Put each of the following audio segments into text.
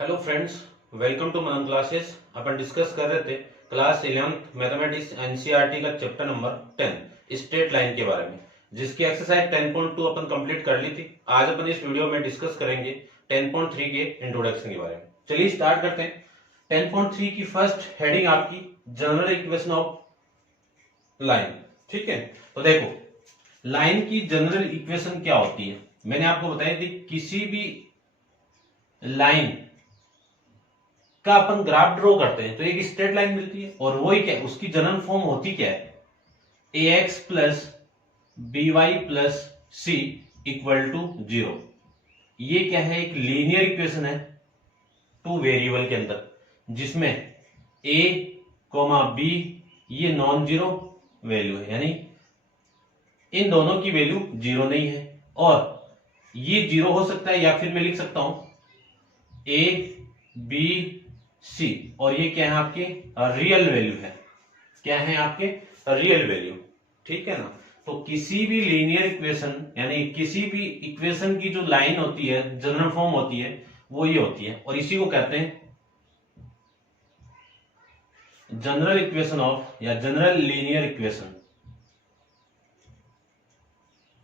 Hello friends, welcome to Manan classes. अपन discuss कर रहे थे क्लास 11th मैथमेटिक्स एनसीईआरटी का चैप्टर नंबर 10 स्ट्रेट लाइन के बारे में, जिसकी एक्सरसाइज 10.2 अपन कंप्लीट कर ली थी। आज अपन इस वीडियो में डिस्कस करेंगे 10.3 के इंट्रोडक्शन के बारे में। चलिए स्टार्ट करते हैं। 10.3 की फर्स्ट हेडिंग आपकी जनरल इक्वेशन ऑफ लाइन। ठीक है, तो देखो लाइन की जनरल इक्वेशन क्या होती है। मैंने आपको बताया थी किसी भी लाइन का अपन ग्राफ ड्रॉ करते हैं तो एक स्ट्रेट लाइन मिलती है, और वही क्या उसकी जनरल फॉर्म होती क्या है, ax plus B Y plus C equal to 0। ये क्या है, एक लीनियर इक्वेशन है टू वेरिएबल के अंदर, जिसमें a कोमा बी ये नॉन जीरो वैल्यू है, यानी इन दोनों की वैल्यू जीरो नहीं है, और ये जीरो हो सकता है या फिर मैं लिख सकता हूं a बी सी, और ये क्या है आपके रियल वैल्यू है। क्या है आपके रियल वैल्यू। ठीक है ना। तो किसी भी लीनियर इक्वेशन यानी किसी भी इक्वेशन की जो लाइन होती है, जनरल फॉर्म होती है, वो ये होती है, और इसी को कहते हैं जनरल इक्वेशन ऑफ या general linear equation.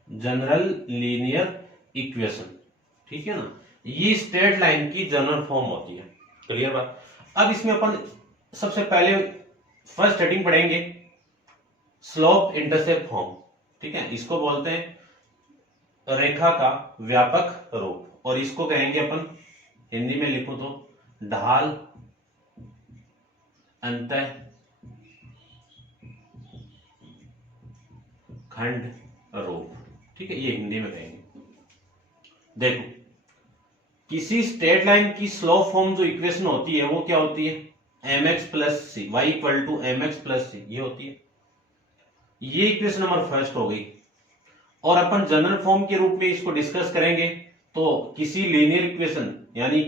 General linear equation, ठीक है ना। ये स्ट्रेट लाइन की जनरल फॉर्म होती है। क्लियर बात। अब इसमें अपन सबसे पहले फर्स्ट हेडिंग पढ़ेंगे स्लोप इंटरसेप्ट फॉर्म। ठीक है, इसको बोलते हैं रेखा का व्यापक रूप, और इसको कहेंगे अपन हिंदी में लिखूं तो ढाल अंतः खंड रूप। ठीक है, ये हिंदी में कहेंगे। देखो किसी स्ट्रेट लाइन की स्लोप फॉर्म जो इक्वेशन होती है वो क्या होती है, mx plus C, Y equal to mx plus C, ये होती है। ये इक्वेशन नंबर फर्स्ट हो गई, और अपन जनरल फॉर्म के रूप में इसको डिस्कस करेंगे तो किसी लीनियर इक्वेशन यानी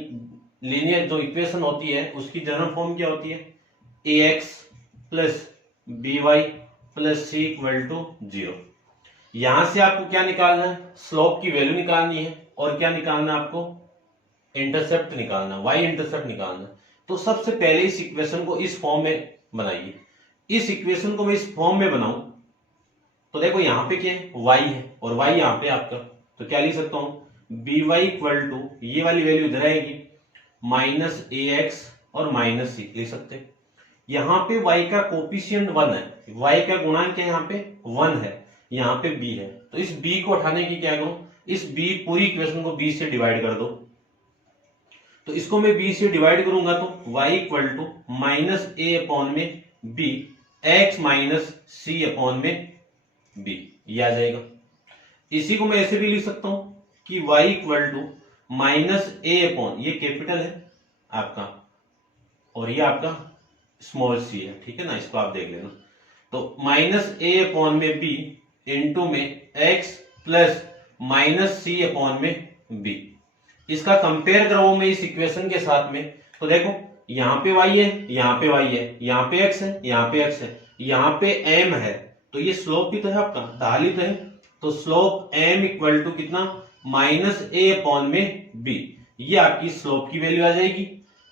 लीनियर जो इक्वेशन होती है उसकी जनरल फॉर्म क्या होती है, ax plus B Y plus C equal to 0। यहां से आपको क्या निकालना है, स्लोप की वैल्यू निकालनी है, और क्या निकालना है आपको, इंटरसेप्ट निकालना, वाई इंटरसेप्ट निकालना। तो सबसे पहले इस इक्वेशन को इस फॉर्म में बनाइए। इस इक्वेशन को मैं इस फॉर्म में बनाऊं तो देखो यहां पे क्या है, y है, और y यहां पे आपका, तो क्या लिख सकता हूं, बी वाई इक्वल टू ये वाली वैल्यू इधर आएगी माइनस ए एक्स और माइनस सी लिख सकते हैं। यहां पे y का कोफिशिएंट 1 है, y का गुणांक क्या यहां पे 1 है, यहां पे b है, तो इस b को उठाने की क्या करूं, इस b पूरी इक्वेशन को b से डिवाइड कर दो। तो इसको मैं b से डिवाइड करूंगा तो y equal to minus A upon में b x minus C upon में b, ये आ जाएगा। इसी को मैं ऐसे भी लिख सकता हूं कि y equal to minus A upon, ये कैपिटल है आपका और ये आपका स्मॉल सी है। ठीक है ना, इसको आप देख लेना। तो माइनस ए अपॉन में b इंटू में x plus minus C upon में b। इसका कंपेयर करो मैं इस इक्वेशन के साथ में, तो देखो यहां पे y है, यहां पे y है, यहां पे x है, यहां पे x है, यहां पे m है, तो ये स्लोप भी तो है आपका, ढाल ही तो है। तो स्लोप m इक्वल टू कितना, माइनस ए अपॉन में b, ये आपकी स्लोप की वैल्यू आ जाएगी।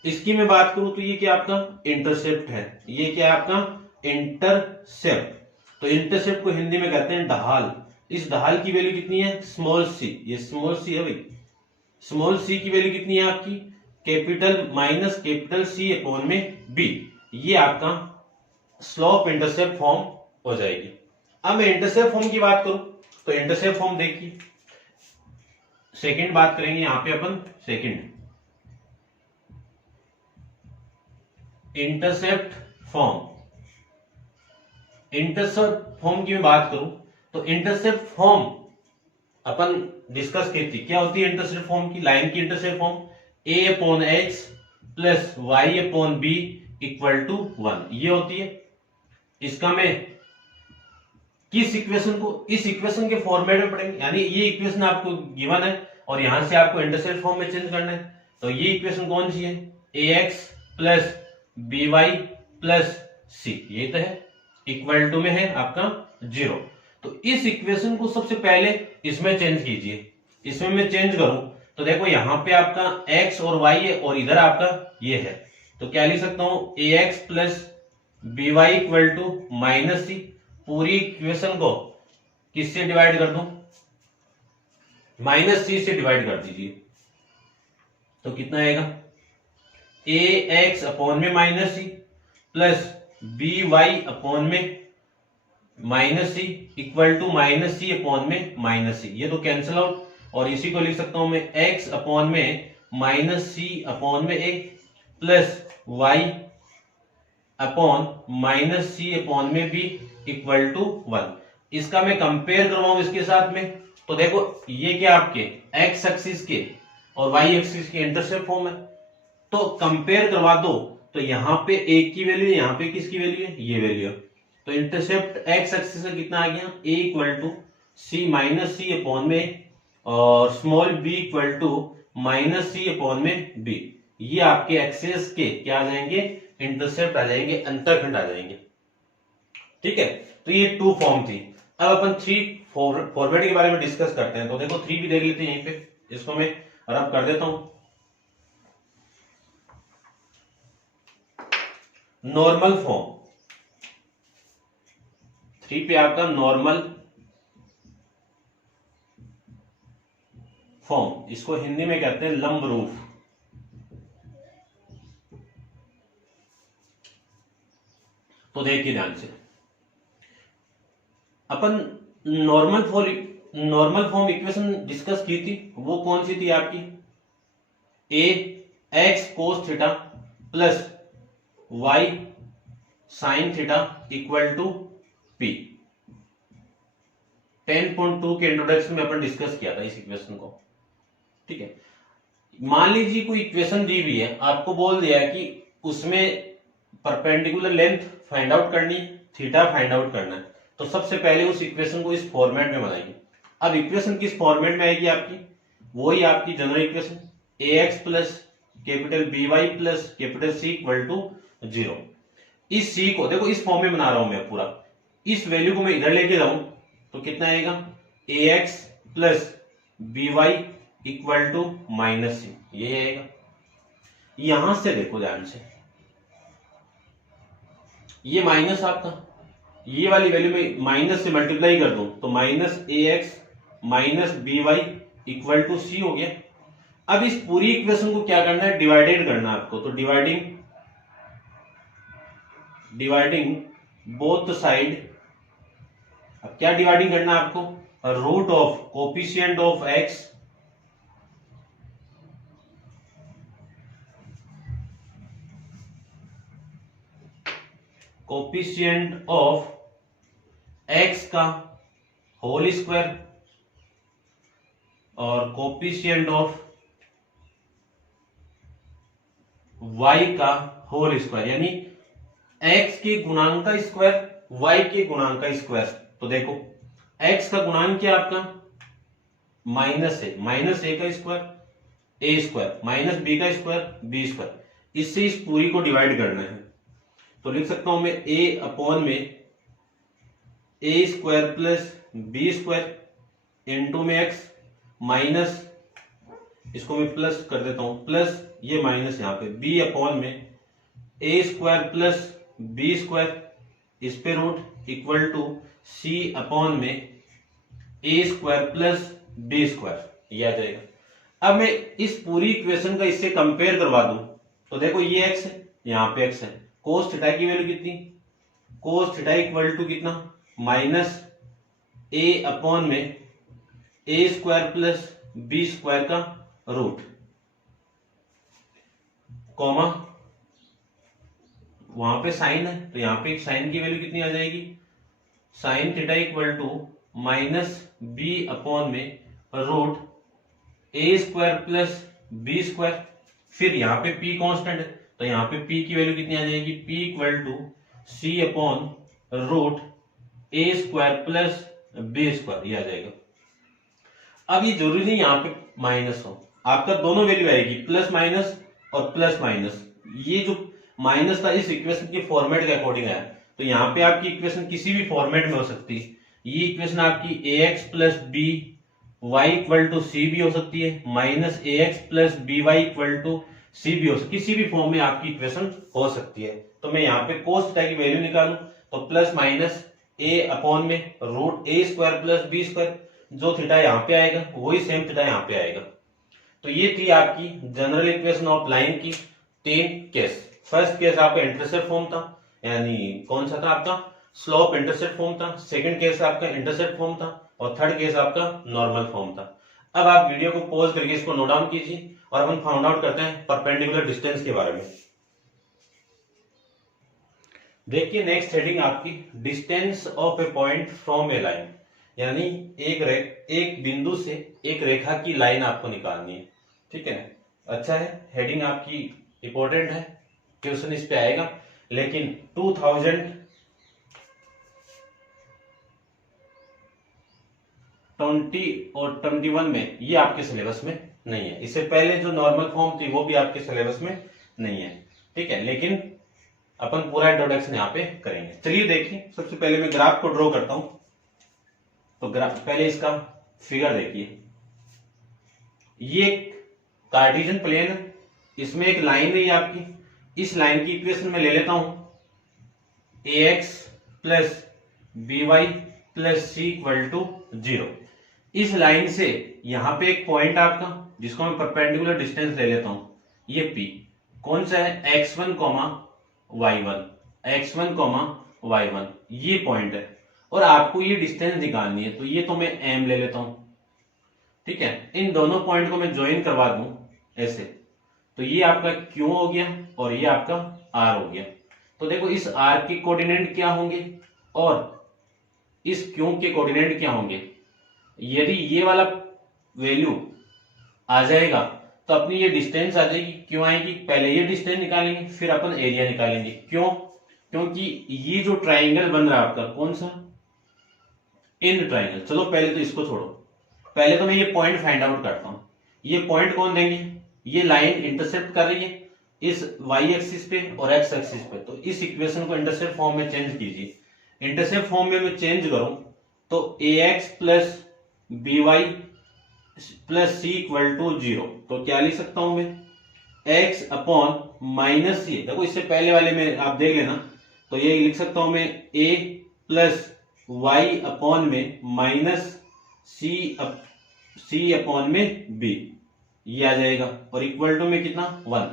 इसकी मैं बात करूं तो ये क्या आपका इंटरसेप्ट है, ये क्या है आपका इंटरसेप्ट। तो इंटरसेप्ट को हिंदी में कहते हैं ढाल। इस ढाल की वैल्यू कितनी है, स्मॉल सी, ये स्मॉल सी है भाई। स्मॉल सी की वैल्यू कितनी है आपकी, capital minus capital C upon में बी, ये आपका स्लोप इंटरसेप्ट फॉर्म हो जाएगी। अब मैं इंटरसेप्ट फॉर्म की बात करूं तो इंटरसेप्ट फॉर्म देखिए, सेकंड बात करेंगे यहां पे अपन, second intercept form. Intercept form की मैं बात करूं तो इंटरसेप्ट फॉर्म अपन डिस्कस की थी, क्या होती है इंटरसेप्ट फॉर्म की, लाइन की intercept form a upon X plus Y upon B equal to 1, ये होती है। इसका मैं किस इक्वेशन को, इस इक्वेशन के फॉर्मेट में पढ़ेंगे, यानी ये इक्वेशन आपको गिवन है और यहां से आपको इंटरसेप्ट फॉर्म में चेंज करना है। तो ये इक्वेशन कौन सी है, ax plus B Y plus C, ये तो है, इक्वल टू में है आपका 0। तो इस इक्वेशन को सबसे पहले इसमें चेंज कीजिए, इसमें मैं चेंज करूं तो देखो यहाँ पे आपका x और y है और इधर आपका ये है, तो क्या लिख सकता हूं ax plus B Y equal to minus C. पूरी इक्वेशन को किससे डिवाइड कर दूं, माइनस सी से डिवाइड कर दीजिए, तो कितना आएगा ए एक्स अपॉन में minus C plus B Y upon में minus C equal to minus C upon में माइनस सी। ये तो कैंसिल आउट, और इसी को लिख सकता हूं मैं एक्स अपॉन में माइनस सी अपॉन में ए plus Y upon minus C upon में बी इक्वल टू 1। इसका मैं कंपेयर करवाऊं इसके साथ में, तो देखो ये क्या आपके एक्स एक्सिस के और वाई एक्सिस के इंटरसेप्ट फॉर्म है, तो कंपेयर करवा दो, तो यहां पे एक की वैल्यू है, यहां पे किसकी वैल्यू है, ये वैल्यू है, तो इंटरसेप्ट एक्स एक्सिस का कितना आ गया A equal to C minus C upon में और small B equal to minus C upon में बी। ये आपके एक्सिस के क्या आ जाएंगे, इंटरसेप्ट आ जाएंगे, अंतरखंड आ जाएंगे। ठीक है, तो ये 2 फॉर्म थी। अब अपन 3 फॉर्मेट के बारे में डिस्कस करते हैं, तो देखो 3 भी देख लेते हैं यहीं पे, इसको मैं रब कर देता हूं। नॉर्मल फॉर्म 3 पे आपका नॉर्मल फॉर्म, इसको हिंदी में कहते हैं लंब रूप। तो देखिए ध्यान से, अपन नॉर्मल फॉर्म इक्वेशन डिस्कस की थी, वो कौन सी थी आपकी, A X cos theta plus Y sine theta equal to P. 10.2 के इंट्रोडक्शन में अपन डिस्कस किया था इस इक्वेशन को। ठीक है, मान लीजिए कोई इक्वेशन दी हुई है, आपको बोल दिया है कि उसमें परपेंडिकुलर लेंथ फाइंड आउट करनी, थीटा फाइंड आउट करना है, तो सबसे पहले उस इक्वेशन को इस फॉर्मेट में बनाएंगे। अब इक्वेशन किस फॉर्मेट में आएगी आपकी, वही आपकी general equation A X plus capital B Y plus capital C equal to 0। इस सी को देखो इस फॉर्म में बना रहा हूं मैं पूरा, इस वैल्यू को मैं इधर लेके जाऊं तो कितना आएगा A X plus B Y equal to minus C, ये आएगा। यहां से देखो ध्यान से, ये माइनस आपका, ये वाली वैल्यू में माइनस से मल्टीप्लाई कर दूं तो minus A X minus B Y equal to C हो गया। अब इस पूरी इक्वेशन को क्या करना है, डिवाइडेड करना है आपको, तो डिवाइडिंग बोथ साइड। अब क्या डिवाइडिंग करना है आपको, root of coefficient of X coefficient of X का होल स्क्वायर और कोफिशिएंट ऑफ y का होल स्क्वायर, यानी x के गुणांक का स्क्वायर y के गुणांक का स्क्वायर। तो देखो x का गुणांक क्या आपका माइनस है, माइनस a का square a square minus b का स्क्वायर b स्क्वायर, इससे इस पूरी को डिवाइड करना है। तो लिख सकता हूं मैं a अपॉन में a square plus b square into में x माइनस, इसको मैं प्लस कर देता हूं, प्लस ये माइनस यहां पे b अपॉन में a square plus b square, इस पे root equal to c upon में a square plus b square, ये आ जाएगा। अब मैं इस पूरी इक्वेशन का इससे कंपेयर करवा दूं तो देखो ये x है, यहां पे x है, कोस थीटा की वैल्यू कितनी, कोस थीटा इक्वल टू कितना माइनस a अपॉन में a square plus b square का रूट, कॉमा वहां पे साइन है, तो यहां पे साइन की वैल्यू कितनी आ जाएगी, sine theta equal to minus b upon में root a square plus b square. फिर यहाँ पे p कांस्टेंट है, तो यहाँ पे p की वैल्यू कितनी आ जाएगी, p equal to c upon root a square plus b square, ये आ जाएगा। अब ये जरूरी नहीं यहाँ पे माइनस हो, आपका दोनों वैल्यू आएगी प्लस माइनस और प्लस माइनस। ये जो माइनस था इस इक्वेशन के फॉर्मेट के अकॉर्डिंग आया, तो यहाँ पे आपकी इक्वेशन किसी भी फॉर्मेट में हो सकती है। ये इक्वेशन आपकी ax plus B y equal to सी भी हो सकती है, minus A X plus B Y equal to सी भी हो सकती है, किसी भी फॉर्म में आपकी इक्वेशन हो सकती है। तो मैं यहाँ पे कोस थीटा की वैल्यू निकालूं तो प्लस माइनस ए अपॉन में root A square plus B square, जो थीटा यहाँ पे आएगा वही सेम थीटा यहाँ पे आएगा। तो ये थी आपकी जनरल इक्वेशन ऑफ लाइन की 3 केस। फर्स्ट केस आपका इंटरसेप्ट फॉर्म था, यानी कौन सा था आपका स्लोप इंटरसेप्ट फॉर्म था। सेकंड केस आपका इंटरसेप्ट फॉर्म था और थर्ड केस आपका नॉर्मल फॉर्म था। अब आप वीडियो को पॉज करके इसको नोट डाउन कीजिए और अपन फाउंड आउट करते हैं परपेंडिकुलर डिस्टेंस के बारे में। देखिए नेक्स्ट हेडिंग आपकी distance of A point from A line, यानी एक बिंदु से एक रेखा की लाइन आपको निकालनी है। ठीक है, अच्छा है, हेडिंग आपकी इंपॉर्टेंट है, क्वेश्चन इस पे आएगा, लेकिन 2020 और 21 में ये आपके सिलेबस में नहीं है। इससे पहले जो नॉर्मल फॉर्म थी वो भी आपके सिलेबस में नहीं है। ठीक है, लेकिन अपन पूरा इंट्रोडक्शन यहाँ पे करेंगे। चलिए देखिए, सबसे पहले मैं ग्राफ को ड्रॉ करता हूं। तो ग्राफ पहले इसका फिगर देखिए, ये कार्टेशियन प्लेन है, इसमें एक लाइन है आपकी। इस लाइन की इक्वेशन में ले लेता हूं A X plus B Y plus C equal to 0। इस लाइन से यहां पे एक पॉइंट आपका जिसको मैं परपेंडिकुलर डिस्टेंस ले लेता हूं, ये पी कौन सा है x1 y1, x1 y1 ये पॉइंट है और आपको ये डिस्टेंस निकालनी है। तो ये तो मैं m ले लेता हूं। ठीक है, इन दोनों पॉइंट को मैं ज्वाइन करवा दूं ऐसे, तो ये आपका Q हो गया और ये आपका R हो गया। तो देखो इस R के कोऑर्डिनेट क्या होंगे और इस Q के कोऑर्डिनेट क्या होंगे। यदि ये वाला वैल्यू आ जाएगा तो अपनी ये डिस्टेंस आ जाएगी। क्यों आएगी, पहले ये डिस्टेंस निकालेंगे फिर अपन एरिया निकालेंगे। क्यों, क्योंकि ये जो ट्राइंगल बन रहा है आपका कौन सा, इन ट्राइंगल। चलो पहले तो इसको छोड़ो, पहले तो मैं ये पॉइंट फाइंड आउट करता हूं। ये पॉइंट कौन देंगे, ये लाइन इंटरसेप्ट कर रही है इस वाई एक्सिस पे और एक्स एक्सिस पे। तो इस इक्वेशन को इंटरसेप्ट फॉर्म में चेंज कीजिए। इंटरसेप्ट फॉर्म में मैं चेंज करूं तो A X plus B Y plus C equal to 0। तो क्या लिख सकता हूं मैं, x अपॉन माइनस सी। देखो इससे पहले वाले में आप देख लेना, तो ये लिख सकता हूं मैं a प्लस वाई अपॉन में माइनस सी अपॉन में b, ये आ जाएगा। और इक्वल टू में कितना 1।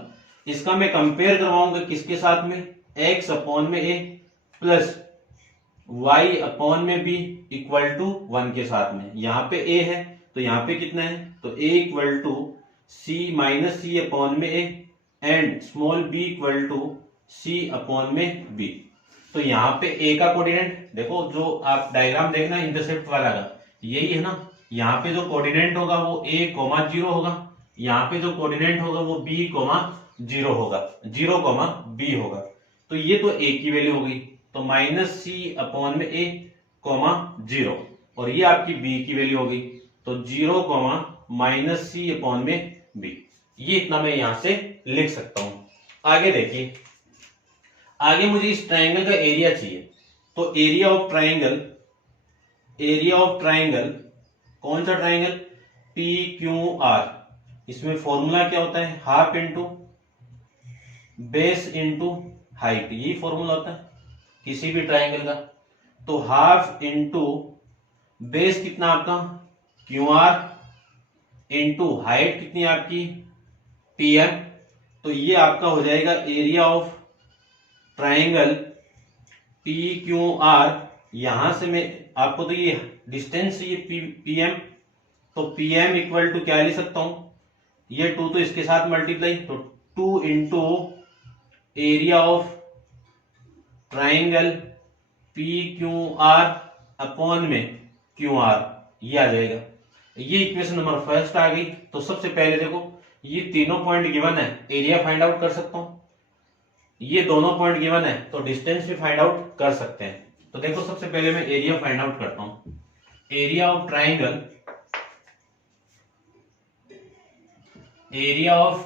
इसका मैं कंपेयर करवाऊंगा किसके साथ में, x अपॉन में a प्लस y अपॉन में b इक्वल टू 1 के साथ में। यहाँ पे a है तो यहाँ पे कितना है, तो a equal to c minus C upon में a and small b equal to c upon में b। तो यहाँ पे a का कोऑर्डिनेट देखो, जो आप डायग्राम देखना इंटरसेप्ट वाला का यही है ना। यहाँ पे जो कोऑर्डिनेट होगा वो a, 0 होगा, यहाँ पे जो कोऑर्डिनेट होगा वो b, 0 होगा, 0, b होगा। तो ये तो a की वैल्यू हो गई, तो माइनस सी अपॉन में a, 0 और ये आपकी b की वैल्यू हो गई, तो 0, माइनस सी अपॉन में b। ये इतना मैं यहां से लिख सकता हूं। आगे देखिए, आगे मुझे इस ट्राइंगल का एरिया चाहिए। तो एरिया ऑफ ट्राइंगल कौन सा ट्राइंगल, पी क्यू आर। इसमें फॉर्मूला क्या होता है, half into base into height, यही फॉर्मूला होता है किसी भी ट्राइंगल का। तो हाफ इंटू बेस कितना आपका क्यू आर इंटू हाइट कितनी आपकी पी एम। तो ये आपका हो जाएगा area of triangle P Q are. यहां से मैं आपको तो ये डिस्टेंस ये पी एम, तो पी एम इक्वल टू क्या लिख सकता हूं, ये 2 तो इसके साथ मल्टीप्लाई, तो 2 into area of triangle P Q are upon में क्यू आर, ये आ जाएगा। ये इक्वेशन नंबर फर्स्ट आ गई। तो सबसे पहले देखो ये तीनों पॉइंट गिवन है, एरिया फाइंड आउट कर सकता हूं। ये दोनों पॉइंट गिवन है तो डिस्टेंस भी फाइंड आउट कर सकते हैं। तो देखो सबसे पहले मैं एरिया फाइंड आउट करता हूं। Area of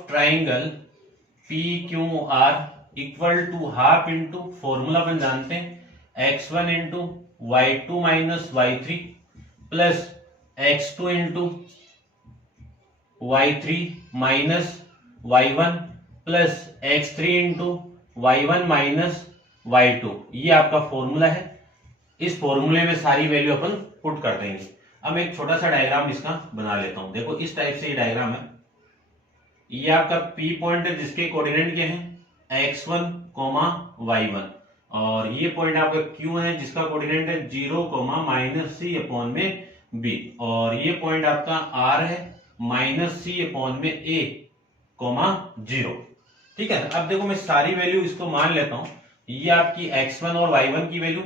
triangle P Q R equal to half into formula अपन जानते हैं x1 into y2 minus y3 plus x2 into y3 minus y1 plus x3 into y1 minus y2, ये आपका formula है। इस फॉर्मूले में सारी वैल्यू अपन पुट कर देंगे। अब एक छोटा सा डायग्राम इसका बना लेता हूं। देखो इस टाइप से ये डायग्राम है। ये आपका P पॉइंट है जिसके कोऑर्डिनेट क्या है x1, y1, और ये पॉइंट आपका Q है जिसका कोऑर्डिनेट है 0, -c अपॉन में b, और ये पॉइंट आपका R है -c अपॉन में a, 0। ठीक है। अब देखो मैं सारी वैल्यू इसको मान लेता हूं। ये आपकी x1 और y1 की वैल्यू,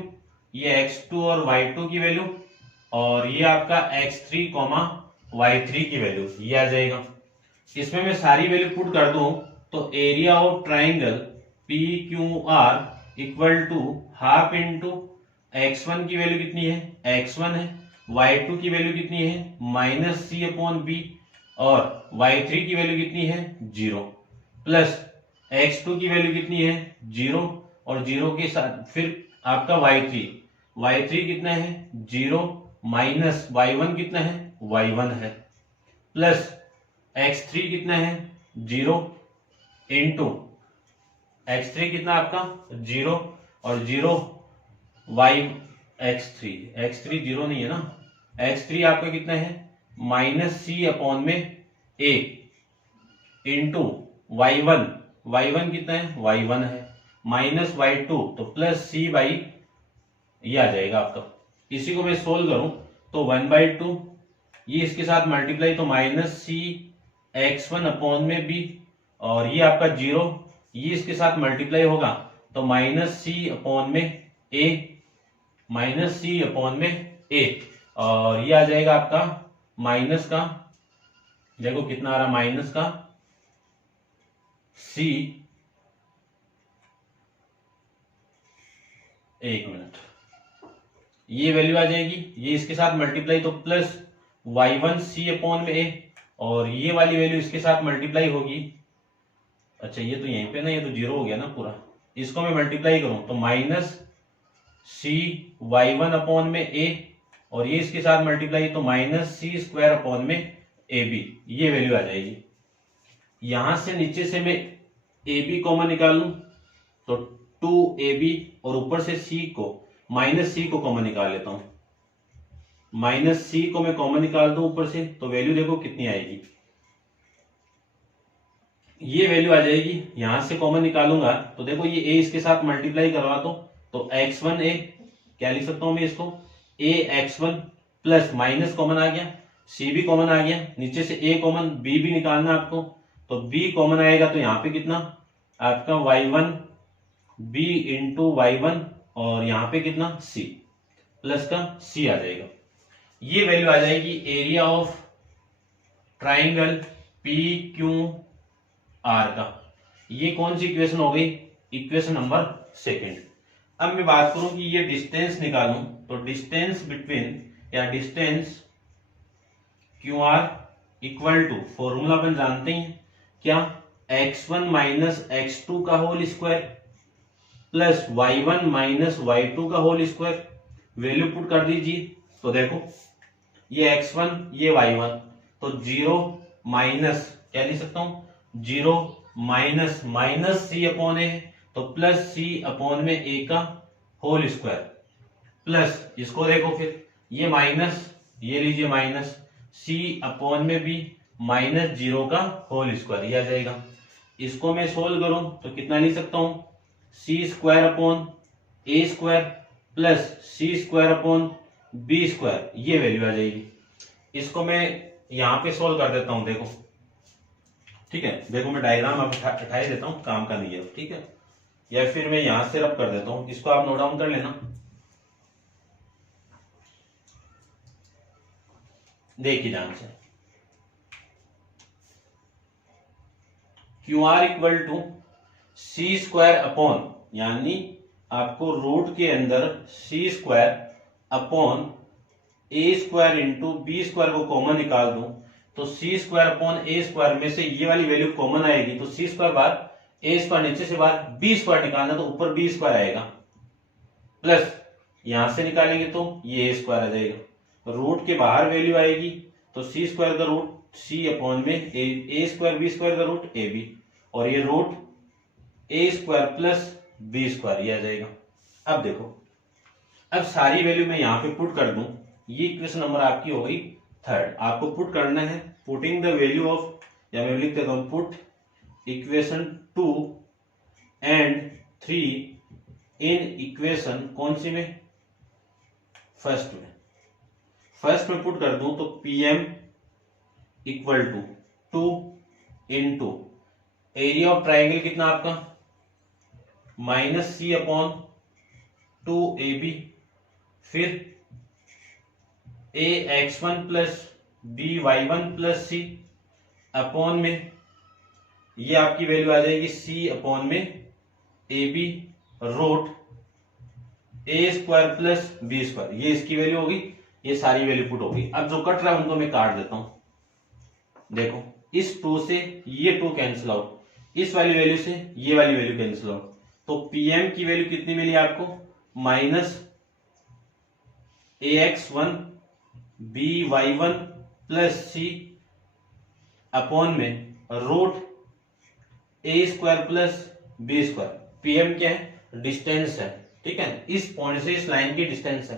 ये x2 और y2 की वैल्यू, और ये आपका x3, y3 की वैल्यू, ये आ जाएगा। इसमें मैं सारी वैल्यू पुट कर दूं तो area of triangle PQR equal to half into x1 की वैल्यू कितनी है, x1 है, y2 की वैल्यू कितनी है -c अपॉन b, और y3 की वैल्यू कितनी है 0, प्लस x2 की वैल्यू कितनी है 0, और 0 के साथ फिर आपका y3 कितना है 0, माइनस y1 कितना है y1 है, प्लस x3 कितना है 0 इंटू x3 कितना आपका 0, और 0 x3 0 नहीं है ना, x3 आपका कितना है -c अपॉन में a इंटू y1 कितना है y1 है, माइनस y2 तो प्लस c बाई, ये आ जाएगा आपका। इसी को मैं सोल्व करूं तो 1/2, ये इसके साथ मल्टीप्लाई तो -c x1 अपॉन में b, और ये आपका 0, ये इसके साथ मल्टीप्लाई होगा तो -c अपॉन में a, और ये आ जाएगा आपका माइनस का, देखो कितना आ रहा माइनस का c, एक मिनट, ये वैल्यू आ जाएगी, ये इसके साथ मल्टीप्लाई तो प्लस y1 c अपॉन में a, और ये वाली वैल्यू इसके साथ मल्टीप्लाई होगी। अच्छा ये तो यहीं पे ना, ये तो 0 हो गया ना पूरा, इसको मैं मल्टीप्लाई करूं तो -c y1 अपॉन में a, और ये इसके साथ मल्टीप्लाई तो -c² अपॉन में ab, ये वैल्यू आ जाएगी। यहां से नीचे से मैं ab कॉमन निकालूं तो 2ab, और ऊपर से c को कॉमन निकाल लेता हूं, -c को मैं कॉमन निकाल दूं ऊपर से तो वैल्यू देखो कितनी आएगी, ये वैल्यू आ जाएगी। यहां से कॉमन निकालूंगा तो देखो ये a इसके साथ मल्टीप्लाई करवा दो तो x1a, क्या लिख सकता हूं मैं इसको a x1, plus minus common आ गया, c भी कॉमन आ गया, नीचे से a कॉमन, b भी निकालना आपको तो b कॉमन आएगा तो यहाँ पे कितना आपका y1 b इंटू y1, और यहाँ पे कितना c, प्लस का c आ जाएगा। ये वैल्यू आ जाएगी एरिया ऑफ ट्राइंगल PQR का। ये कौन सी इक्वेशन हो गई, इक्वेशन नंबर 2। अब मैं बात करूं कि ये डिस्टेंस निकालूं तो डिस्टेंस बिटवीन, या distance QR equal to, formula अपन जानते हैं क्या, x1 माइनस x2 का whole square plus y1 minus y2 का होल स्क्वायर, वैल्यू पुट कर दीजिए तो देखो ये x1 ये y1, तो 0 माइनस, क्या लिख सकता हूं 0 माइनस c अपॉन ए, तो प्लस c अपॉन में a का होल स्क्वायर, प्लस इसको देखो फिर ये माइनस, ये लीजिए माइनस c अपॉन में b माइनस 0 का होल स्क्वायर, ये आ जाएगा। इसको मैं सोल्व करूं तो कितना लिख सकता हूं c² upon a² plus c² upon b², ये वैल्यू आ जाएगी। इसको मैं यहां पे सोल्व कर देता हूं, देखो ठीक है, देखो मैं डायग्राम अब उठाई देता हूं, काम का नहीं है ठीक है, या फिर मैं यहां से रब कर देता हूं, इसको आप नोट डाउन कर लेना। देखिए ध्यान से, QR equal to c² upon, यानी आपको रूट के अंदर c² upon a² into b² को कॉमन निकाल दूं तो c² अपॉन a² में से ये वाली वैल्यू कॉमन आएगी तो c² बार a² नीचे से बार b² निकालना तो ऊपर b² आएगा, प्लस यहां से निकालेंगे तो ये a² आ जाएगा, रूट के बाहर वैल्यू आएगी तो C square the root C upon में A square B square the root A B, और ये root A square plus B square ये आ जाएगा। अब देखो, अब सारी वैल्यू मैं यहाँ पे पुट कर दूं, ये इक्वेशन नंबर आपकी हो गई थर्ड। आपको पुट करना है, पुटिंग द वैल्यू ऑफ, या मैं लिख देता हूं, put equation 2 and 3 in equation कौन सी में, फर्स्ट में। फर्स्ट में पुट कर दूं तो PM equal to 2 into area of triangle कितना आपका माइनस सी अपॉन 2ab, फिर ax1 plus by1 plus C upon में ये आपकी वैल्यू आ जाएगी सी अपॉन में ab root A square plus B square, ये इसकी वैल्यू होगी, ये सारी वैल्यू पुट होगी। अब जो कट रहा है उनको मैं काट देता हूं। देखो, इस 2 से ये 2 कैंसिल आउट, इस वाली वैल्यू से ये वाली वैल्यू कैंसिल आउट, तो पीएम की वैल्यू कितनी मिली आपको, minus ax1 by1 plus C upon में root A square plus B square. PM क्या है, डिस्टेंस है, ठीक है, इस पॉइंट से इस लाइन की डिस्टेंस है,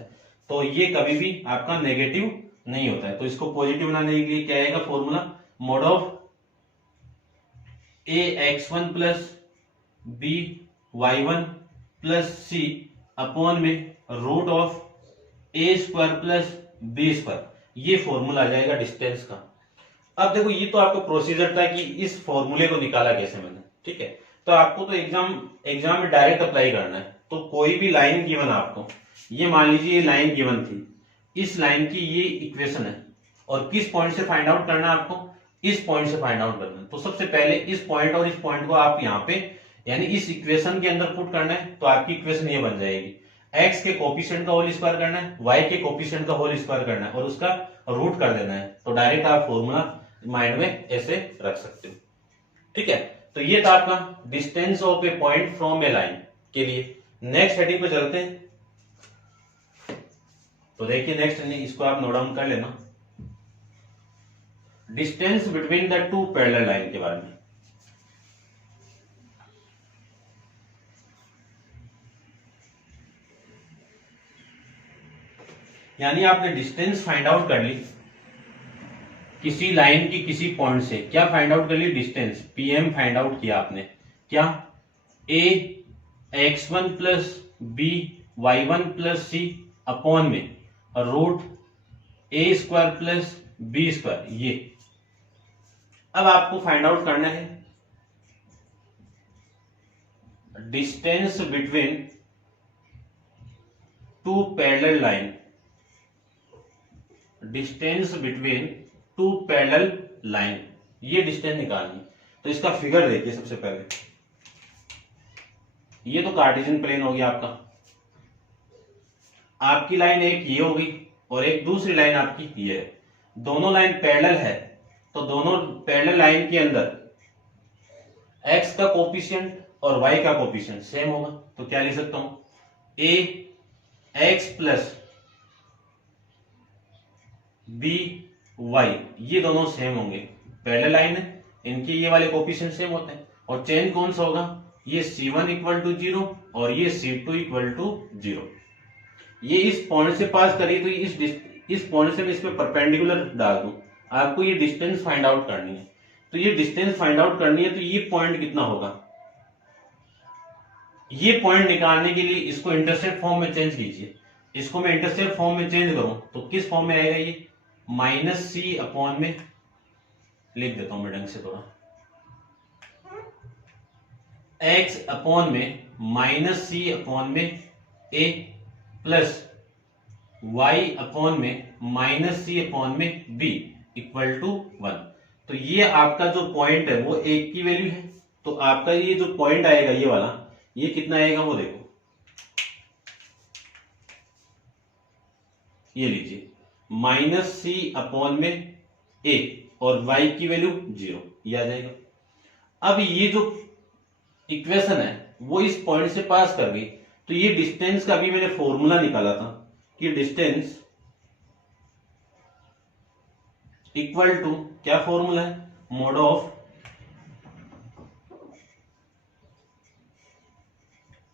तो ये कभी भी आपका नेगेटिव नहीं होता है। तो इसको पॉजिटिव बनाने के लिए क्या आएगा formula, mod of ax1 plus by1 plus C upon में root of A square plus B square, ये फॉर्मूला आ जाएगा डिस्टेंस का। अब देखो, ये तो आपका प्रोसीजर था कि इस फॉर्मूले को निकाला कैसे मैंने, ठीक है। तो आपको तो एग्जाम में डायरेक्ट अप्लाई करना है। तो कोई भी लाइन गिवन आपको, ये मान लीजिए ये लाइन गिवन थी, इस लाइन की ये इक्वेशन है, और किस पॉइंट से फाइंड आउट करना है आपको, इस पॉइंट से फाइंड आउट करना है। तो सबसे पहले इस पॉइंट और इस पॉइंट को आप यहाँ पे यानी इस इक्वेशन के अंदर पुट करना है, तो आपकी इक्वेशन ये बन जाएगी। x के कोफिशिएंट का होल स्क्वायर करना है, y के कोफिशिएंट का होल स्क्वायर करना है, और उसका रूट कर देना है। तो डायरेक्ट आप फॉर्मूला माइंड में ऐसे रख सकते हो, ठीक है। तो ये था आपका distance of A point from A line के लिए। नेक्स्ट हेडिंग पे चलते हैं। तो देखिए नेक्स्ट हेडिंग, इसको आप नोट डाउन कर लेना, distance between the two parallel line के बारे में। यानी आपने डिस्टेंस फाइंड आउट कर ली किसी लाइन की किसी पॉइंट से, क्या फाइंड आउट कर ली, डिस्टेंस पीएम फाइंड आउट किया आपने, क्या ax1 plus by1 plus C upon में root A square plus B square, ये। अब आपको फाइंड आउट करना है distance between two parallel line, distance between two parallel line, ये डिस्टेंस निकालनी। तो इसका फिगर देखिए सबसे पहले, ये तो कार्टेशियन प्लेन हो गया आपका, आपकी लाइन एक ये होगी और एक दूसरी लाइन आपकी ये है, दोनों लाइन पैरेलल है, तो दोनों पैरेलल लाइन के अंदर x का कोफिशिएंट और y का कोफिशिएंट सेम होगा। तो क्या लिख सकता हूं, ax प्लस by, ये दोनों सेम होंगे, पैरेलल लाइन है, इनके ये वाले कोफिशिएंट सेम होते हैं। और चेंज कौन सा होगा, ये c1 इक्वल टू 0 और ये c2 इक्वल टू 0। ये इस पॉइंट से पास करिए, तो इस पॉइंट से मैं इस पे परपेंडिकुलर डाल दूं, आपको ये डिस्टेंस फाइंड आउट करनी है। तो ये डिस्टेंस फाइंड आउट करनी है, तो ये पॉइंट कितना होगा, ये पॉइंट निकालने के लिए इसको इंटरसेप्ट फॉर्म में चेंज कीजिए। इसको मैं इंटरसेप्ट फॉर्म में चेंज करूं तो किस फॉर्म में आएगा, ये माइनस सी अपॉन में, लिख देता हूं मैं ढंग से थोड़ा, x अपॉन में माइनस सी अपॉन में a प्लस y अपॉन में माइनस सी अपॉन में b इक्वल टू 1। तो ये आपका जो पॉइंट है वो एक की वैल्यू है, तो आपका ये जो पॉइंट आएगा ये वाला, ये कितना आएगा वो देखो, ये लीजिए माइनस सी अपॉन में a और y की वैल्यू 0, ये आ जाएगा। अब ये जो इक्वेशन है वो इस पॉइंट से पास कर गई, तो ये डिस्टेंस का भी मैंने फॉर्मूला निकाला था कि डिस्टेंस इक्वल टू क्या फॉर्मूला है, mod of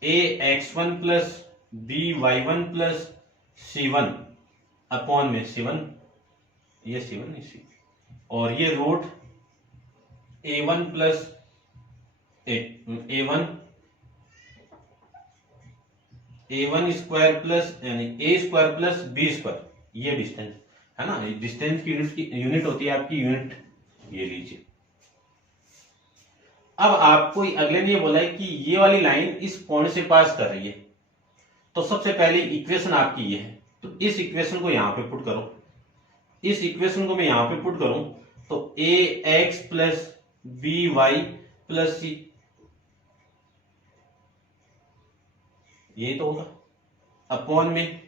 A x1 plus B y1 plus c1 upon में c1, ये c1 नहीं c, और ये root a1 plus a1 square plus यानी a square plus b square, ये डिस्टेंस है ना, डिस्टेंस की यूनिट होती है आपकी यूनिट, ये लीजिए। अब आपको अगले ने ये बोला है कि ये वाली लाइन इस पॉइंट से पास कर रही है, तो सबसे पहले इक्वेशन आपकी ये है, तो इस इक्वेशन को यहां पे पुट करो, इस इक्वेशन को मैं यहां पे पुट करूं तो A X plus B Y plus C, यही तो होगा, अपॉन में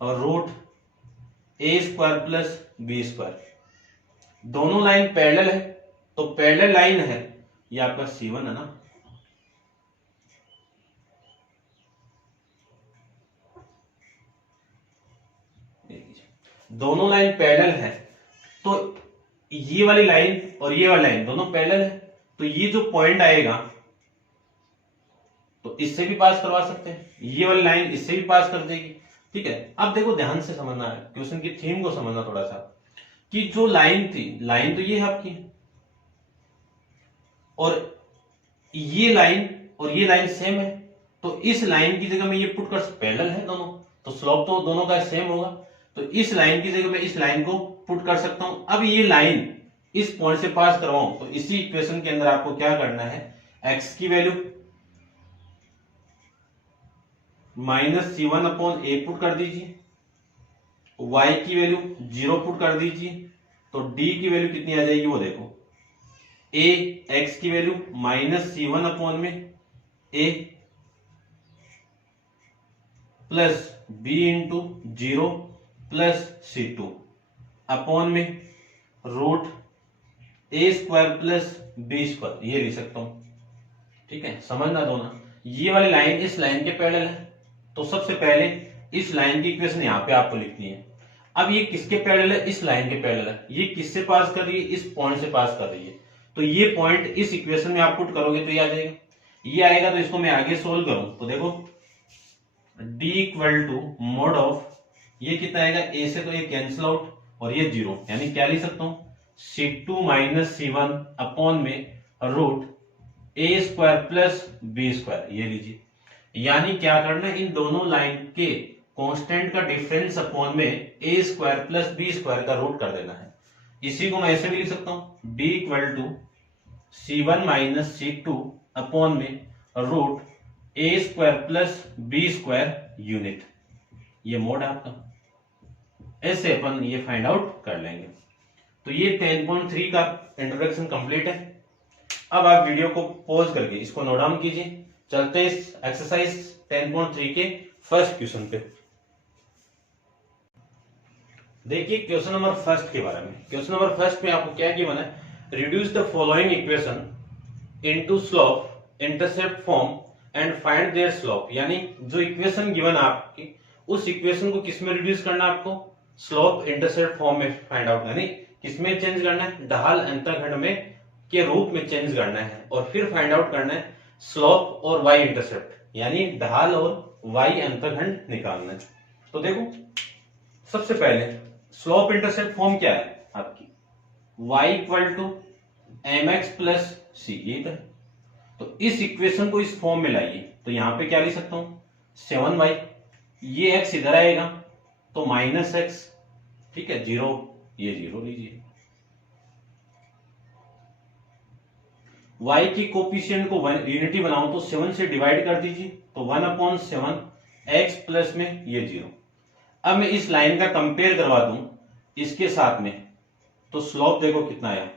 और root A square plus B square, दोनों लाइन पैरेलल है, तो पैरेलल लाइन है ये आपका C1 है ना, दोनों लाइन पैरेलल है, तो ये वाली लाइन और ये वाली लाइन दोनों पैरेलल है, तो ये जो पॉइंट आएगा तो इससे भी पास करवा सकते हैं, ये वाली लाइन इससे भी पास कर देगी। ठीक है, अब देखो ध्यान से समझना है, क्वेश्चन की थीम को समझना थोड़ा सा, कि जो लाइन थी, लाइन तो ये है आपकी, और ये लाइन और ये लाइन सेम है, तो इस लाइन की जगह में ये पुट कर, पैरेलल है दोनों, तो स्लोप तो दोनों का सेम होगा, तो इस लाइन की जगह में इस लाइन को पुट कर सकता हूं। अब ये लाइन इस पॉइंट से पास करवाऊं तो इसी इक्वेशन के अंदर आपको क्या करना है, x की वैल्यू माइनस C1 अपॉन ए पुट कर दीजिए, y की वैल्यू 0 पुट कर दीजिए, तो d की वैल्यू कितनी आ जाएगी वो देखो, a x की वैल्यू माइनस C1 अपॉन में a plus b into 0 plus C2 upon में root A square plus B square, ये लिख सकता हूं। ठीक है, समझना दो ना, ये वाली लाइन इस लाइन के पैरेलल है, तो सबसे पहले इस लाइन की इक्वेशन यहां पे आपको लिखनी है। अब ये किसके पैरेलल है, इस लाइन के पैरेलल है, ये किससे पास कर रही है, इस पॉइंट से पास कर रही है, तो ये पॉइंट इस इक्वेशन में आप पुट करोगे तो ये आ जाएगा, ये आएगा, तो इसको मैं आगे सोल्व करूं तो देखो d equal to mod of, ये कितना आएगा, a से तो ये कैंसिल आउट और ये 0, यानी क्या लिख सकता हूं, C2 माइनस C1 अपॉन में root A square plus B square, ये लीजिए। यानी क्या करना है, इन दोनों लाइन के कांस्टेंट का डिफरेंस अपॉन में A square plus B square का रूट कर देना है। इसी को मैं ऐसे भी लिख सकता हूं, d equal to C1 minus C2 upon में root A square plus B square unit, ये मोड है आपका, ऐसे अपन ये फाइंड आउट कर लेंगे। तो ये 10.3 का इंट्रोडक्शन कंप्लीट है। अब आप वीडियो को पॉज करके इसको नोट डाउन कीजिए, चलते हैं इस एक्सरसाइज 10.3 के फर्स्ट क्वेश्चन पे। देखिए क्वेश्चन नंबर फर्स्ट के बारे में, क्वेश्चन नंबर फर्स्ट में आपको क्या गिवन है, reduce the following equation into slope intercept form and find their slope, यानी जो इक्वेशन गिवन है आपकी, उस इक्वेशन को किसमें रिड्यूस करना है आपको, स्लोप इंटरसेप्ट फॉर्म में फाइंड आउट, यानी किसमें चेंज करना है, ढाल अंतःखंड में के रूप में चेंज करना है, और फिर फाइंड आउट करना है स्लोप और वाई इंटरसेप्ट, यानी ढाल और वाई अंतःखंड निकालना है। तो देखो सबसे पहले स्लोप इंटरसेप्ट फॉर्म क्या है आपकी, y equal to M X plus C, ये तो इस इक्वेशन को इस फॉर्म में लाइए, तो यहां पे क्या लिख सकता हूं, 7y, ये x इधर आएगा तो माइनस एक्स, ठीक है, 0, ये 0 लीजिए, y की कोफिशिएंट को यूनिटी बनाऊं तो 7 से डिवाइड कर दीजिए, तो 1/7 x प्लस में ये 0। अब मैं इस लाइन का कंपेयर करवा दूं इसके साथ में, तो स्लोप देखो कितना आया,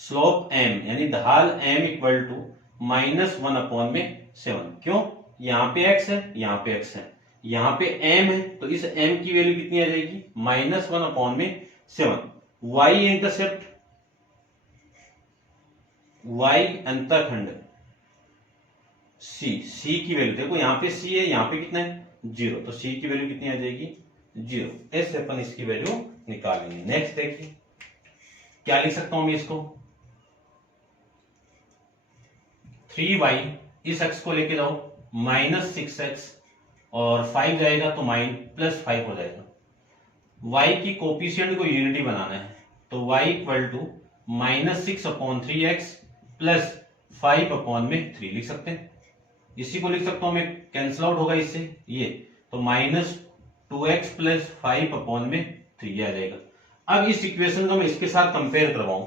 स्लोप m यानी ढाल m इक्वल टू -1/7, क्यों, यहां पे x है, यहां पे x है, यहां पे m है, तो इस m की वैल्यू कितनी आ जाएगी, -1/7। y इंटरसेप्ट, y अंतःखंड c की वैल्यू देखो, यहां पे c है, यहां पे कितना है 0, तो c की वैल्यू कितनी आ जाएगी 0, ऐसे अपन इसकी वैल्यू निकालेंगे। नेक्स्ट देखिए क्या लिख सकता हूं मैं इसको, 3y, इस x को लेके जाओ -6x और 5 जाएगा तो +5 हो जाएगा। y की कोफिशिएंट को यूनिटी बनाना है तो y equal to -6/3x plus 5/3 लिख सकते हैं। इसी को लिख सकता हूं मैं, कैंसिल आउट होगा इससे ये, तो -2x प्लस 5/3 आ जाएगा। अब इस इक्वेशन को मैं इसके साथ कंपेयर करवाऊं,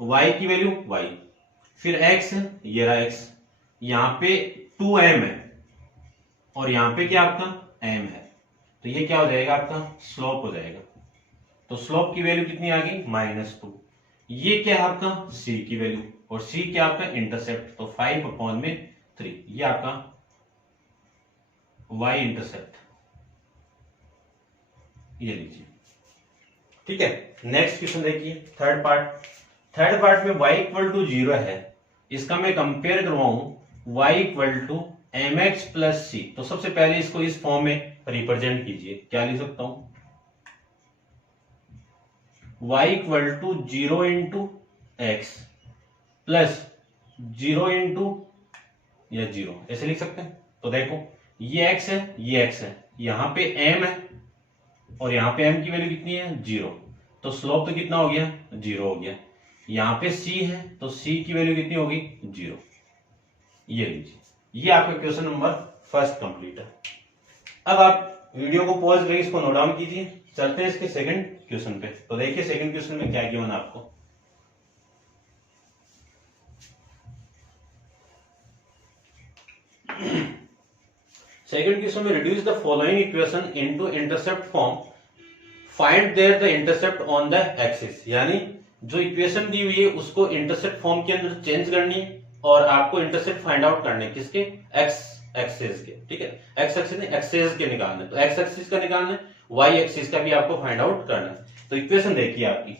y की वैल्यू y, फिर x, ये रहा x, यहां पे 2m है और यहां पे क्या आपका m है, तो ये क्या हो जाएगा आपका स्लोप हो जाएगा। तो स्लोप की वैल्यू कितनी आ गई -2। ये क्या है आपका c की वैल्यू और c क्या आपका इंटरसेप्ट, तो 5/3, ये आपका y इंटरसेप्ट, ये लीजिए। ठीक है, नेक्स्ट क्वेश्चन देखिए, थर्ड पार्ट में y इक्वल टू 0 है, इसका मैं कंपेयर करवाऊं y equal to mx plus c। तो सबसे पहले इसको इस फॉर्म में रिप्रेजेंट कीजिए, क्या लिख सकता हूं, y equal to 0 into x plus 0 into या 0, ऐसे लिख सकते हैं। तो देखो ये x है, ये x है, यहां पे m है और यहां पे m की वैल्यू कितनी है 0, तो स्लोप तो कितना हो गया 0 हो गया। यहां पे c है तो c की वैल्यू कितनी होगी 0, ये लीजिए। ये आपका क्वेश्चन नंबर फर्स्ट कंप्लीट है। अब आप वीडियो को पॉज करके इसको नोट डाउन कीजिए, चलते हैं इसके सेकंड क्वेश्चन पे। तो देखिए सेकंड क्वेश्चन में क्या गिवन है आपको, सेकंड क्वेश्चन में reduce the following equation into intercept form, find their the intercept on the axis. यानी जो इक्वेशन दी हुई है उसको इंटरसेप्ट फॉर्म के अंदर चेंज करनी है और आपको इंटरसेप्ट फाइंड आउट करने हैं किसके, एक्स एक्सिस के। ठीक है, एक्स एक्सिस नहीं एक्सिस के निकालने, तो एक्स एक्सिस का निकालना है, वाई एक्सिस का भी आपको फाइंड आउट करना है। तो इक्वेशन देखिए आपकी,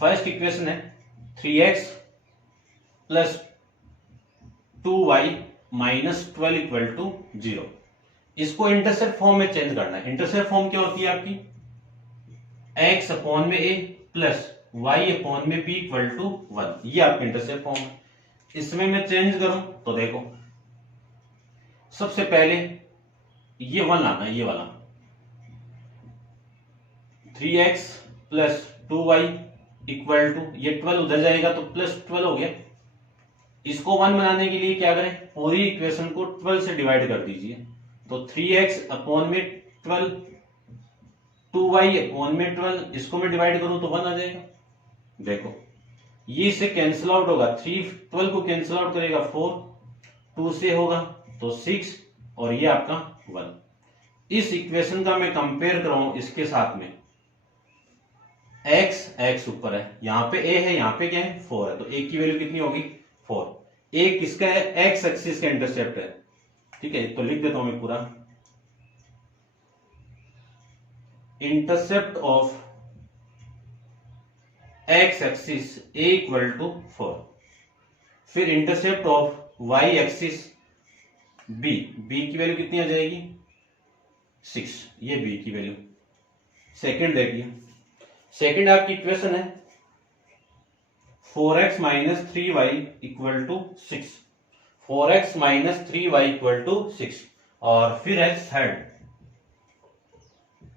फर्स्ट इक्वेशन है 3x plus 2y minus 12 equal to 0। इसको इंटरसेप्ट फॉर्म में चेंज करना है। इंटरसेप्ट फॉर्म क्या होती है आपकी, x अपॉन में a प्लस y अपॉन में b इक्वल टू 1, ये आपका इंटरसेप्ट फॉर्म है। इसमें मैं चेंज करूं तो देखो सबसे पहले ये 1 लाना है, ये वाला 3x plus 2y equal to, ये 12 उधर जाएगा तो प्लस 12 हो गया। इसको 1 बनाने के लिए क्या करें, पूरी इक्वेशन को 12 से डिवाइड कर दीजिए, तो 3x अपॉन में 12, 2y अपॉन में 12, इसको मैं डिवाइड करूं तो 1 आ जाएगा। देखो ये इससे कैंसिल आउट होगा, 3 12 को कैंसिल आउट करेगा 4, 2 से होगा तो 6 और ये आपका 1। इस इक्वेशन का मैं कंपेयर कराऊं इसके साथ में, x ऊपर है, यहां पे a है, यहां पे क्या है 4 है, तो a की वैल्यू कितनी होगी 4। a किसका है, x एक्सिस का इंटरसेप्ट है। ठीक है, तो लिख देता हूं मैं पूरा, intercept of x axis a equal to 4, फिर intercept of y axis b की वैल्यू कितनी आ जाएगी 6, ये b की वैल्यू। सेकंड देखिए, सेकंड आपकी इक्वेशन है 4x minus 3y equal to 6, 4x minus 3y equal to 6, और फिर है third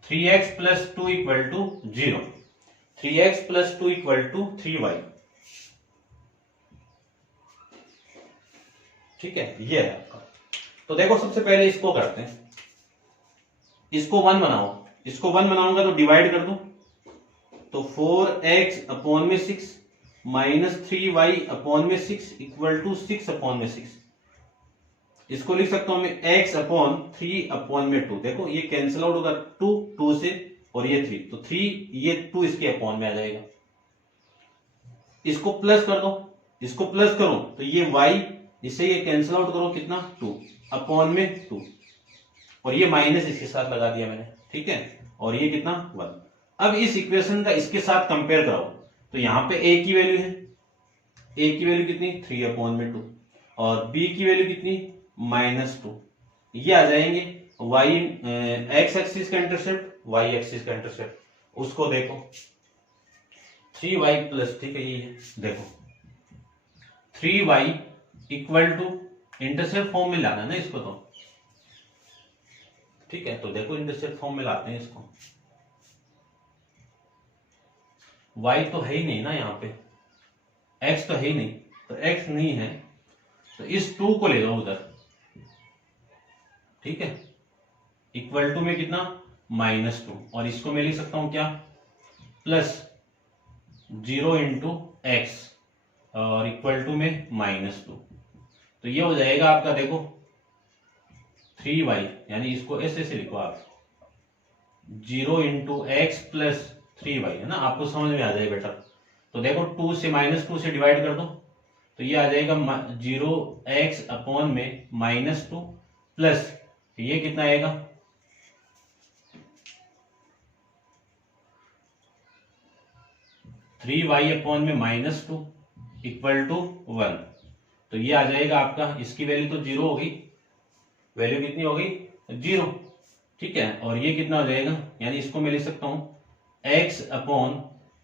3x plus 2 equal to 0, 3x plus 2 equal to 3y। ठीक है, ये है आपका। तो देखो सबसे पहले इसको करते हैं, इसको 1 बनाओ, इसको 1 बनाऊंगा तो डिवाइड कर दूं, तो 4x अपॉन में 6 माइनस 3y अपॉन में 6 इक्वल टू 6 अपॉन में 6। इसको लिख सकता हूं मैं x अपॉन 3 अपॉन में 2। देखो ये कैंसिल आउट होगा 2 से और ये 3, तो 3 ये 2 इसके अपॉन में आ जाएगा। इसको प्लस कर दो, इसको प्लस करो तो ये y, इससे ये कैंसिल आउट करो कितना 2 अपॉन में 2, और ये माइनस इसके साथ लगा दिया मैंने। ठीक है, और ये कितना 1। अब इस इक्वेशन का इसके साथ कंपेयर कराओ, तो यहां पे a की वैल्यू है, a की वैल्यू कितनी 3 अपॉन में 2 और b की वैल्यू कितनी -2, ये आ जाएंगे y x एक्सिस का इंटरसेप्ट, y एक्सिस का इंटरसेप्ट। उसको देखो 3y प्लस, ठीक है, ये देखो 3y equal to, intercept form में लाना ना इसको, तो ठीक है, तो देखो इंटरसेप्ट फॉर्म में लाते हैं इसको। y तो है ही नहीं ना यहाँ पे, x तो है ही नहीं, तो x नहीं है तो इस 2 को ले लो उधर, ठीक है, इक्वल टू में कितना -2, और इसको मैं लिख सकता हूं क्या प्लस 0 इंटू एक्स और इक्वल टू में -2, तो ये हो जाएगा आपका देखो 3y, यानी इसको ऐसे से लिखो आप 0 इंटू एक्स प्लस 3y, है ना, आपको समझ में आ जाए बेटा। तो देखो 2 से -2 से डिवाइड कर दो तो ये आ जाएगा 0x अपॉन में -2 प्लस ये कितना आएगा 3y अपॉन में -2 इक्वल टू 1, तो ये आ जाएगा आपका, इसकी वैल्यू तो 0 होगी, वैल्यू कितनी होगी 0, ठीक है, और ये कितना हो जाएगा, यानी इसको मैं लिख सकता हूं x अपॉन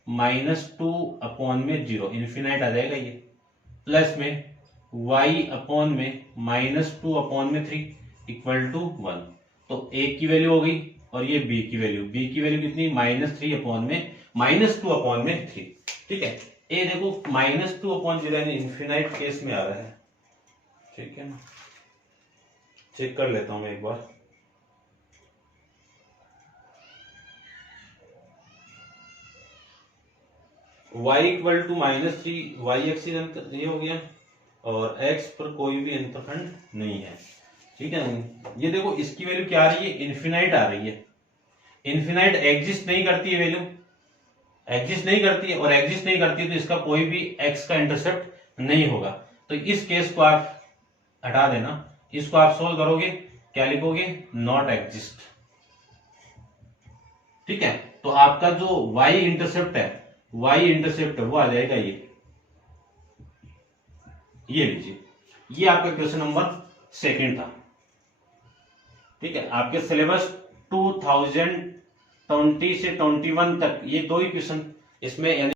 -2 अपॉन में 0, इन्फिनाइट आ जाएगा ये, प्लस में y अपॉन में -2 अपॉन में 3 इक्वल टू 1, तो a की वैल्यू हो गई और ये b की वैल्यू कितनी -3 अपॉन में -2 अपॉन में 3, ठीक है, ए देखो -2 अपॉन 0 यानी इन्फिनाइट केस में आ रहा है, ठीक है ना, चेक कर लेता हूं मैं एक बार। y equal to -3, y axis ये हो गया और x पर कोई भी अंतखंड नहीं है, ठीक है, ये देखो इसकी वैल्यू क्या आ रही है, इन्फिनाइट आ रही है, इन्फिनाइट एग्जिस्ट नहीं करती है, वैल्यू एग्जिस्ट नहीं करती है, और एग्जिस्ट नहीं करती है तो इसका कोई भी x का इंटरसेप्ट नहीं होगा, तो इस केस को आप हटा देना, इसको आप सोल्व करोगे क्या लिखोगे नॉट एग्जिस्ट, ठीक है, तो आपका जो y इंटरसेप्ट है वो आ जाएगा ये लीजिए, ये आपका क्वेश्चन नंबर 2 था, ठीक है, आपके सिलेबस 2020 से 21 तक ये 2 ही क्वेश्चन इसमें